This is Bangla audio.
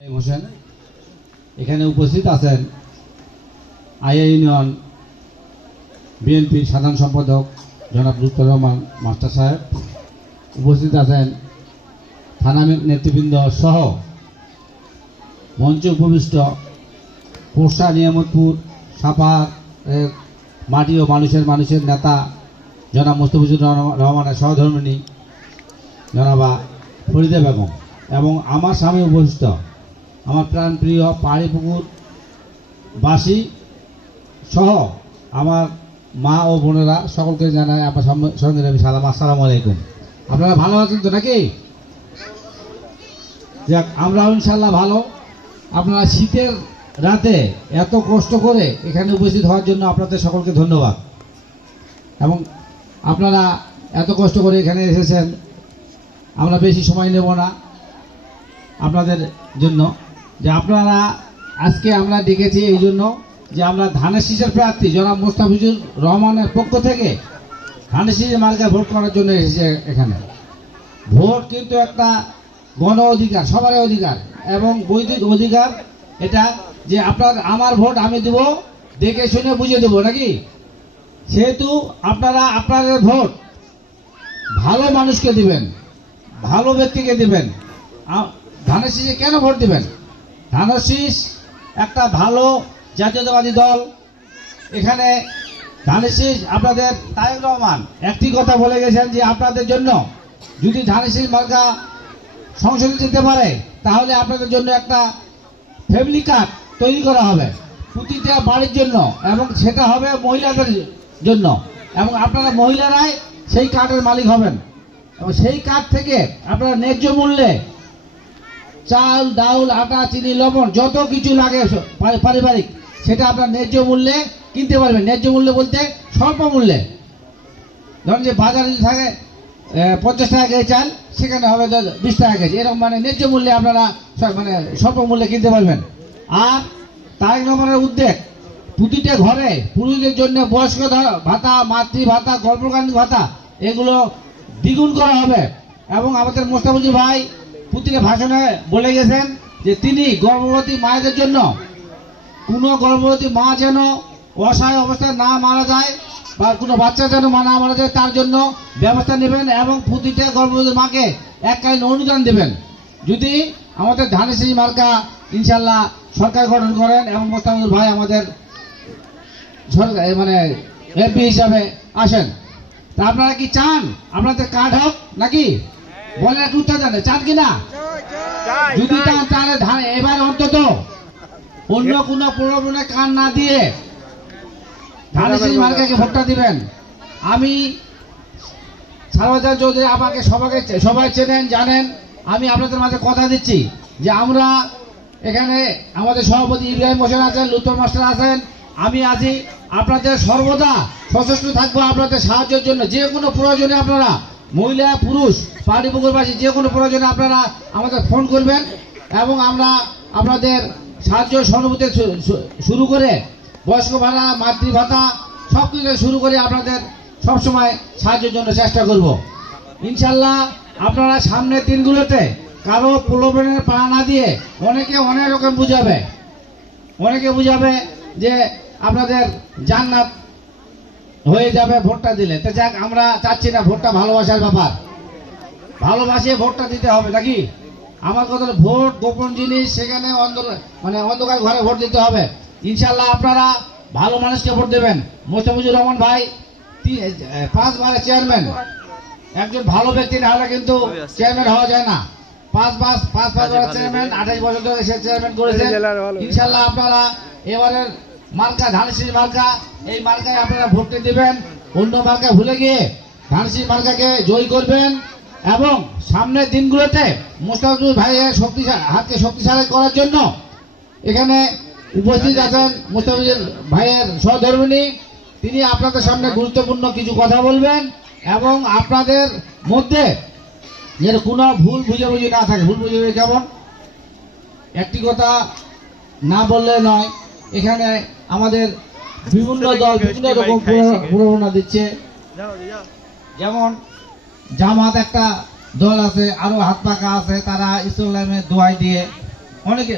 হোসেন এখানে উপস্থিত আছেন আইএ ইউনিয়ন বিএনপির সাধারণ সম্পাদক জনাব লুৎফর রহমান মাস্টার সাহেব। উপস্থিত আছেন থানা নেতৃবৃন্দ সহ মঞ্চে উপবিষ্ট কোর্সা নিয়ামতপুর সাপার মাটি ও মানুষের মানুষের নেতা জনাব মোস্তফিজুর রহমান- রহমানের সহধর্মিনী জনাবা ফরিদা বেগম এবং আমার স্বামী উপস্থিত। আমার প্রাণপ্রিয় পাহাড়িপুকুর বাসী সহ আমার মা ও বোনেরা সকলকে জানাই আপনার সঙ্গে আমি সালাম। আসসালামু আলাইকুম। আপনারা ভালো আছেন তো নাকি? যাক, আমরাও ইনশাল্লাহ ভালো। আপনারা শীতের রাতে এত কষ্ট করে এখানে উপস্থিত হওয়ার জন্য আপনাদের সকলকে ধন্যবাদ। এবং আপনারা এত কষ্ট করে এখানে এসেছেন, আমরা বেশি সময় নেব না আপনাদের জন্য। যে আপনারা আজকে আমরা ডেকেছি এই জন্য যে আমরা ধানের শীষের প্রার্থী জনাব মোস্তাফিজুর রহমানের পক্ষ থেকে ধানের শীষের মার্কায় ভোট করার জন্য এসেছে এখানে। ভোট কিন্তু একটা গণ অধিকার, সবারই অধিকার এবং বৈদিক অধিকার এটা যে আপনার আমার ভোট আমি দেব, দেখে শুনে বুঝে দেবো নাকি? সেহেতু আপনারা আপনাদের ভোট ভালো মানুষকে দিবেন, ভালো ব্যক্তিকে দিবেন। ধানের শীষে কেন ভোট দিবেন? শীষ একটা ভালো জাতীয়তাবাদী দল। এখানে শীষ আপনাদের তারেক রহমান একটি কথা বলে গেছেন যে আপনাদের জন্য যদি শীষ মার্কা সংসদে যেতে পারে, তাহলে আপনাদের জন্য একটা ফ্যামিলি কার্ড তৈরি করা হবে। প্রতিটা বাড়ির জন্য এবং সেটা হবে মহিলাদের জন্য। এবং আপনারা মহিলারাই সেই কার্ডের মালিক হবেন। এবং সেই কার্ড থেকে আপনারা ন্যায্য মূল্যে চাল, ডাউল, আটা, চিনি, লবণ, যত কিছু লাগে পারিবারিক, সেটা আপনার ন্যায্য মূল্যে কিনতে পারবেন। ন্যায্য মূল্যে বলতে স্বল্প মূল্যে। ধরুন যে বাজারে থাকে পঞ্চাশ টাকা কেজি চাল, সেখানে হবে বিশ টাকা কেজি। এরকম মানে ন্যায্য মূল্যে আপনারা মানে স্বল্প মূল্যে কিনতে পারবেন। আর তারেক রহমানের উদ্যোগ, প্রতিটা ঘরে পুরুষদের জন্য বয়স্ক ভাতা মাতৃ ভাতা গল্পকান্তি ভাতা এগুলো দ্বিগুণ করা হবে। এবং আমাদের মোস্তাফুজি ভাই প্রতিটা ভাষণে বলে গেছেন যে তিনি গর্ভবতী মায়েদের জন্য, কোনো গর্ভবতী মা যেন অসহায় অবস্থায় না মারা যায় বা কোনো বাচ্চা যেন মা না মারা যায়, তার জন্য ব্যবস্থা নেবেন এবং প্রতিটা গর্ভবতী মাকে এককালীন অনুদান দেবেন। যদি আমাদের ধানেশী মার্কা ইনশাল্লাহ সরকার গঠন করেন এবং মোস্তাফিজুর ভাই আমাদের সরকার মানে এমপি হিসাবে আসেন। তা আপনারা কি চান? আপনাদের কার্ড হোক নাকি? একটু উত্তর দেন চান কি না? যদি চান তাহলে ধান এবার অন্তত অন্য কোনো প্রলোভনে কান না দিয়ে ধানেশী মার্কাকে ভোটটা দিবেন। আমি সারবাজার চৌধুরী আমাকে সবাইকে সবাই চেনেন জানেন। আমি আপনাদের মাঝে কথা দিচ্ছি যে আমরা এখানে আমাদের সভাপতি ইব্রাহিম হোসেন আছেন লুত্তর মাস্টার আছেন। আমি আছি আপনাদের সর্বদা সচেষ্ট থাকব আপনাদের সাহায্যের জন্য। যে কোনো প্রয়োজনে আপনারা মহিলা, পুরুষ পাহাড়ি পুকুরবাসী যে কোনো প্রয়োজনে আপনারা আমাদের ফোন করবেন এবং আমরা আপনাদের সাহায্য সহানুভূতি শুরু করে বয়স্ক ভাতা মাতৃ ভাতা সব কিছু শুরু করে আপনাদের সবসময় সাহায্যের জন্য চেষ্টা করব। ইনশাল্লাহ আপনারা সামনের দিনগুলোতে কারও প্রলোভনের পা না দিয়ে অনেকে অনেক রকম বুঝাবে। অনেকে বুঝাবে যে আপনাদের জান্নাত হয়ে যাবে ভোটটা দিলে। তো যাক আমরা চাচ্ছি না ভোটটা ভালোবাসার ব্যাপার। ভালোবাসিয়ে ভোটটা দিতে হবে নাকি? আমার কথা ভোট গোপন জিনিস সেখানে অন্ধকার মানে অন্ধকার ঘরে ভোট দিতে হবে। ইনশাল্লাহ আপনারা ভালো মানুষকে ভোট দেবেন। মোস্তাফিজুর রহমান ভাই পাঁচবারের চেয়ারম্যান। একজন ভালো ব্যক্তি না হলে কিন্তু চেয়ারম্যান হওয়া যায় না। পাঁচ পাঁচ পাঁচ পাঁচ চেয়ারম্যান আঠাশ বছর ধরে সে চেয়ারম্যান করেছেন। ইনশাল্লাহ আপনারা এবারের মার্কা, ধানসির মার্কা, এই মার্কায় আপনারা ভোটটি দিবেন। অন্য মার্কা ভুলে গিয়ে ধানসির মার্কাকে জয় করবেন এবং সামনের দিনগুলোতে মোস্তাফিজুর ভাইয়ের শক্তিশালী, হাতকে শক্তিশালী করার জন্য এখানে উপস্থিত আছেন মোস্তাফিজুর ভাইয়ের সহধর্মিনী। তিনি আপনাদের সামনে গুরুত্বপূর্ণ কিছু কথা বলবেন এবং আপনাদের মধ্যে যেন কোনো ভুল বুঝাবুঝি না থাকে। ভুল বুঝাবুঝি কেমন? একটি কথা না বললে নয় এখানে আমাদের বিভিন্ন দল বিভিন্ন রকম প্রেরণা দিচ্ছে। যেমন জামাত একটা দল আছে আরও হাত পাকা আছে তারা ইসলামের দোয়াই দিয়ে অনেকে